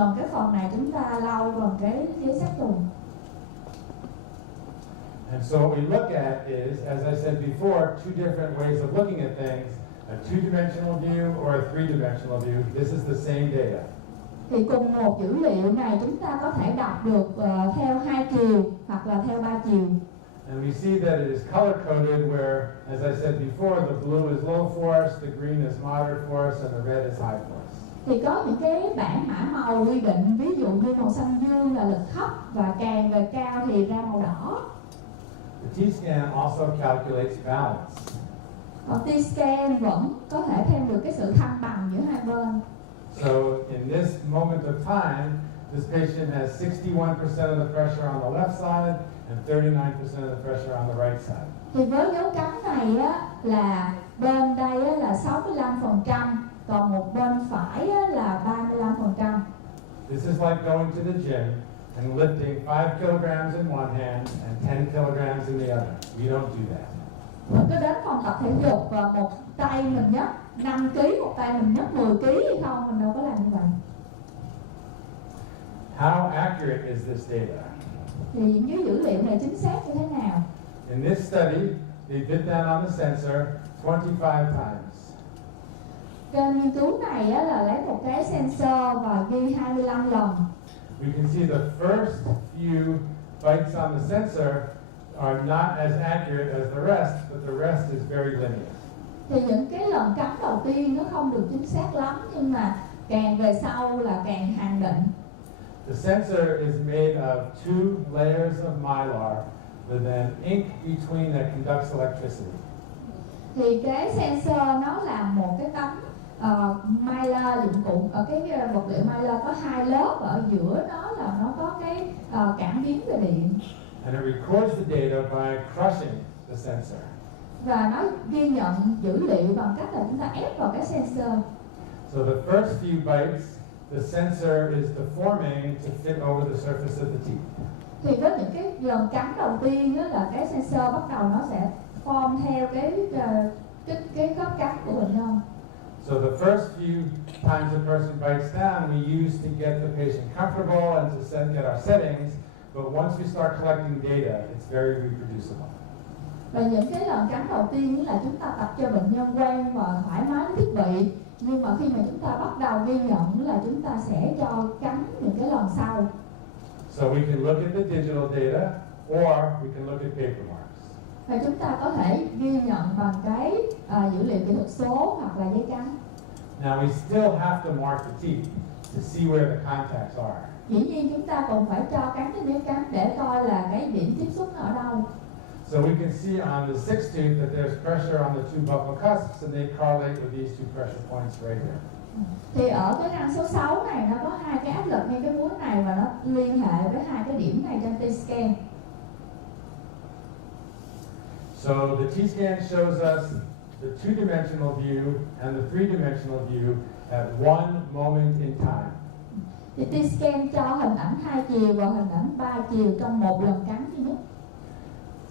Còn cái phần này chúng ta lau bằng cái giấy sát trùng. And so what we look at is, as I said before, two different ways of looking at things, a two-dimensional view or a three-dimensional view. This is the same data. Thì cùng một dữ liệu này chúng ta có thể đọc được theo hai chiều hoặc là theo ba chiều. And we see that it is color-coded where, as I said before, the blue is low force, the green is moderate force, and the red is high force. Thì có những cái bảng mã màu quy định, ví dụ như màu xanh dương là lực thấp và càng về cao thì ra màu đỏ. The T-scan also calculates balance. Còn T-scan vẫn có thể thêm được cái sự thăng bằng giữa hai bên. So in this moment of time, this patient has 61% of the pressure on the left side and 39% of the pressure on the right side. Thì với dấu cắn này á, là bên đây á, là 65%, còn một bên phải á, là 35%. This is like going to the gym and lifting 5 kilograms in one hand and 10 kilograms in the other. We don't do that. Mình cứ đến phòng tập thể dục và một tay mình nhấc 5 kg, một tay mình nhấc 10 kg hay không, mình đâu có làm như vậy. How accurate is this data? Thì những dữ liệu này chính xác như thế nào? In this study, they did that on the sensor 25 times. Trên nghiên cứu này á, là lấy một cái sensor và ghi 25 lần. We can see the first few bites on the sensor are not as accurate as the rest, but the rest is very linear. Thì những cái lần cắn đầu tiên nó không được chính xác lắm, nhưng mà càng về sau là càng hàng định. The sensor is made of 2 layers of mylar with an ink between that conducts electricity. Thì cái sensor nó là một cái tấm mylar dụng cụ, ở cái vật liệu mylar có hai lớp, ở giữa nó là nó có cái cảm biến về điện. And it records the data by crushing the sensor. Và nó ghi nhận dữ liệu bằng cách là chúng ta ép vào cái sensor. So the first few bites, the sensor is deforming to fit over the surface of the teeth. Thì với những cái lần cắn đầu tiên đó là cái sensor bắt đầu nó sẽ form theo cái khớp cắn của bệnh nhân. So the first few times a person bites down, we use to get the patient comfortable and to get our settings. But once we start collecting data, it's very reproducible. Và những cái lần cắn đầu tiên là chúng ta tập cho bệnh nhân quen và thoải mái với thiết bị. Nhưng mà khi mà chúng ta bắt đầu ghi nhận là chúng ta sẽ cho cắn những cái lần sau. So we can look at the digital data or we can look at paper marks. Và chúng ta có thể ghi nhận bằng cái dữ liệu kỹ thuật số hoặc là giấy cắn. Now we still have to mark the teeth to see where the contacts are. Dĩ nhiên chúng ta còn phải cho cắn cái miếng cắn để coi là cái điểm tiếp xúc nó ở đâu. So we can see on the sixth tooth that there's pressure on the 2 buccal cusps and they correlate with these 2 pressure points right here. Thì ở cái răng số 6 này nó có hai cái áp lực ngay cái múi này và nó liên hệ với hai cái điểm này trên T-scan. So the T-scan shows us the 2-dimensional view and the 3-dimensional view at one moment in time. Thì T-scan cho hình ảnh hai chiều và hình ảnh ba chiều trong một lần cắn duy nhất.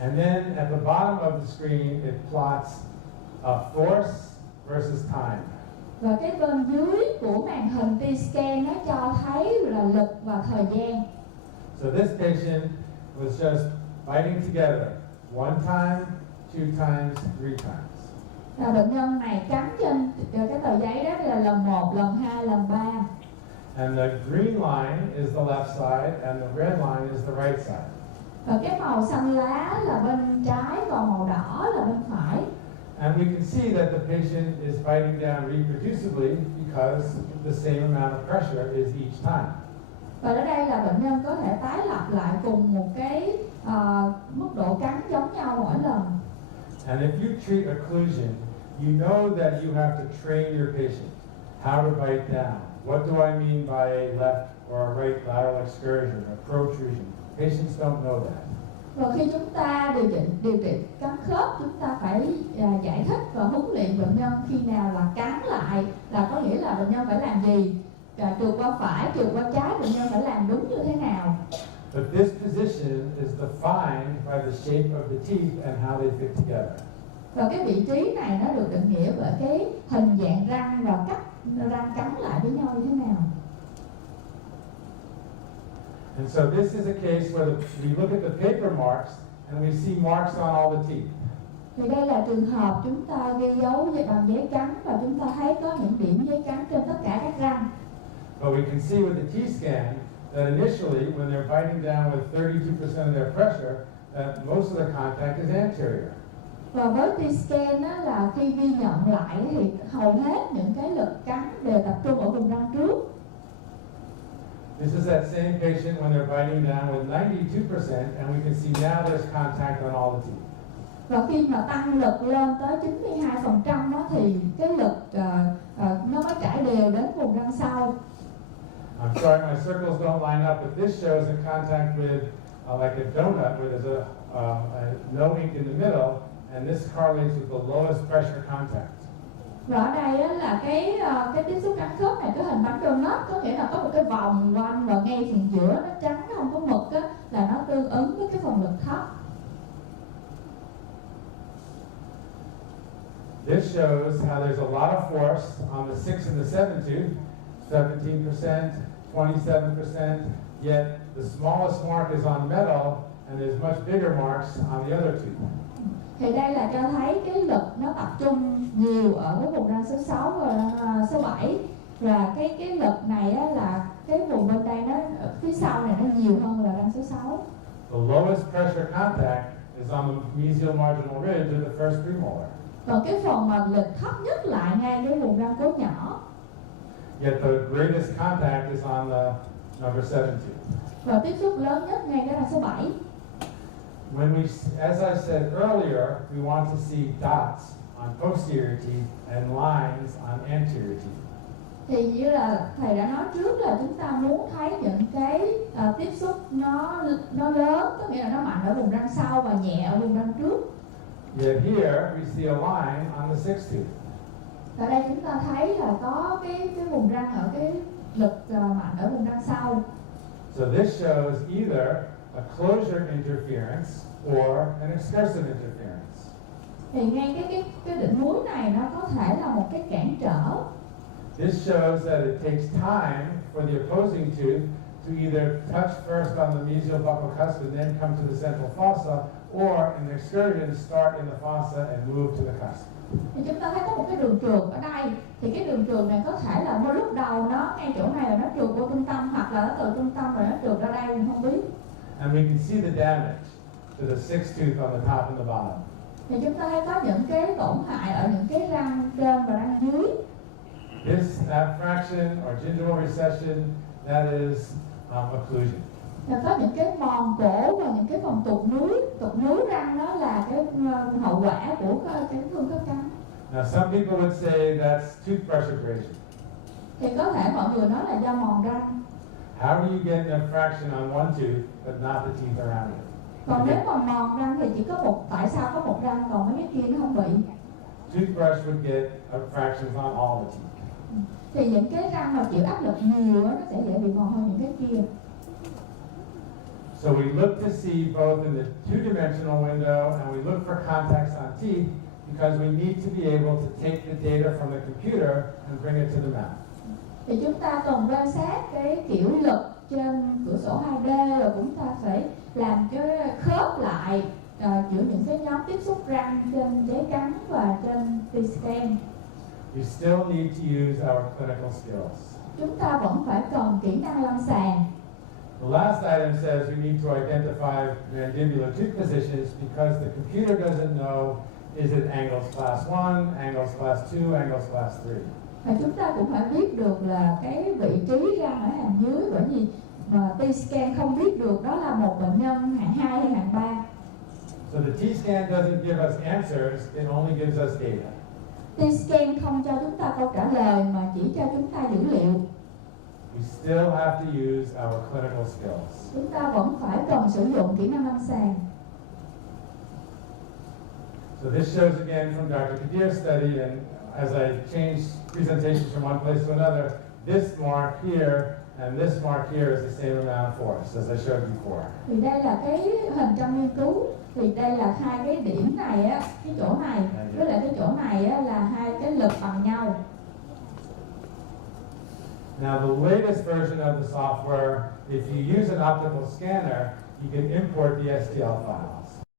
And then at the bottom of the screen, it plots force versus time. Và cái bên dưới của màn hình T-scan nó cho thấy là lực và thời gian. So this patient was just biting together 1 time, 2 times, 3 times. Và bệnh nhân này cắn trên cái tờ giấy đó là lần 1, lần 2, lần 3. And the green line is the left side and the red line is the right side. Và cái màu xanh lá là bên trái, còn màu đỏ là bên phải. And we can see that the patient is biting down reproducibly because the same amount of pressure is each time. Và ở đây là bệnh nhân có thể tái lập lại cùng một cái mức độ cắn giống nhau mỗi lần. And if you treat occlusion, you know that you have to train your patient how to bite down. What do I mean by a left or a right lateral excursion or protrusion? Patients don't know that. Và khi chúng ta điều trị cắn khớp, chúng ta phải giải thích và huấn luyện bệnh nhân khi nào là cắn lại, là có nghĩa là bệnh nhân phải làm gì, trượt qua phải, trượt qua trái, bệnh nhân phải làm đúng như thế nào. But this position is defined by the shape of the teeth and how they fit together. Và cái vị trí này nó được định nghĩa bởi cái hình dạng răng và cách răng cắn lại với nhau như thế nào. And so this is a case where we look at the paper marks and we see marks on all the teeth. Thì đây là trường hợp chúng ta ghi dấu bằng giấy cắn và chúng ta thấy có những điểm giấy cắn trên tất cả các răng. But we can see with the T-scan that initially, when they're biting down with 32% of their pressure, that most of the contact is anterior. Và với T-scan á, là khi ghi nhận lại thì hầu hết những cái lực cắn đều tập trung ở vùng răng trước. This is that same patient when they're biting down with 92%, and we can see now there's contact on all the teeth. Và khi mà tăng lực lên tới 92% đó thì cái lực nó mới trải đều đến vùng răng sau. I'm sorry my circles don't line up, but this shows a contact with like a donut where there's no ink in the middle, and this correlates with the lowest pressure contact. Và ở đây á, là cái tiếp xúc cắn khớp này có hình bánh donut, có nghĩa là có một cái vòng quanh và ngay phần giữa nó trắng, nó không có mực á, là nó tương ứng với cái phần lực thấp. This shows how there's a lot of force on the 6 and the 7 tooth, 17%, 27%, yet the smallest mark is on metal and there's much bigger marks on the other tooth. Thì đây là cho thấy cái lực nó tập trung nhiều ở cái vùng răng số 6 và số 7. Và cái lực này á, là cái vùng bên đây nó phía sau này nó nhiều hơn là răng số 6. The lowest pressure contact is on the mesial marginal ridge of the first premolar. Còn cái phần mà lực thấp nhất lại ngay cái vùng răng cốt nhỏ. Yet the greatest contact is on the number 7 tooth. Và tiếp xúc lớn nhất ngay cái răng số 7. When we, as I said earlier, we want to see dots on posterior teeth and lines on anterior teeth. Thì như là thầy đã nói trước là chúng ta muốn thấy những cái tiếp xúc nó lớn, có nghĩa là nó mạnh ở vùng răng sau và nhẹ ở vùng răng trước. Yet here we see a line on the 6th tooth. Ở đây chúng ta thấy là có cái vùng răng ở cái lực mạnh ở vùng răng sau. So this shows either a closure interference or an excursive interference. Thì ngay cái đỉnh núi này nó có thể là một cái cản trở. This shows that it takes time for the opposing tooth to either touch first on the mesial buccal cusp and then come to the central fossa, or an excursion start in the fossa and move to the cusp. Thì chúng ta thấy có một cái đường trượt ở đây, thì cái đường trượt này có thể là lúc đầu nó ngay chỗ này là nó trượt vô trung tâm, hoặc là nó từ trung tâm rồi nó trượt ra đây, mình không biết. And we can see the damage to the 6th tooth on the top and the bottom. Thì chúng ta thấy có những cái tổn hại ở những cái răng trên và răng dưới. This abfraction or gingival recession, that is occlusion. Và có những cái mòn cổ và những cái phần tụt núi răng, đó là cái hậu quả của cái chấn thương khớp cắn. Now some people would say that's toothbrush abrasion. Thì có thể mọi người nói là do mòn răng. How do you get an abfraction on one tooth but not the teeth around it? Còn nếu mà mòn răng thì chỉ có tại sao có một răng còn mấy cái kia nó không bị? Toothbrush would get abfractions on all the teeth. Thì những cái răng mà chịu áp lực nhiều nó sẽ dễ bị mòn hơn những cái kia. So we look to see both in the two-dimensional window and we look for contacts on teeth because we need to be able to take the data from the computer and bring it to the mouth. Thì chúng ta cần quan sát cái kiểu lực trên cửa sổ 2D, rồi chúng ta phải làm cái khớp lại giữa những cái nhóm tiếp xúc răng trên giấy cắn và trên T-scan. We still need to use our clinical skills. Chúng ta vẫn phải cần kỹ năng lâm sàng. The last item says we need to identify mandibular tooth positions because the computer doesn't know is it angles class 1, angles class 2, angles class 3. Và chúng ta cũng phải biết được là cái vị trí răng ở hàm dưới, bởi vì mà T-scan không biết được đó là một bệnh nhân hạng 2 hay hạng 3. So the T-scan doesn't give us answers, it only gives us data. T-scan không cho chúng ta câu trả lời mà chỉ cho chúng ta dữ liệu. We still have to use our clinical skills. Chúng ta vẫn phải cần sử dụng kỹ năng lâm sàng. So this shows again from Dr. Kadir's study, and as I changed presentations from one place to another, this mark here and this mark here is the same amount of force as I showed before. Thì đây là cái hình trong nghiên cứu, thì đây là hai cái điểm này á, cái chỗ này với lại cái chỗ này á, là hai cái lực bằng nhau. Now the latest version of the software, if you use an optical scanner, you can import the STL files.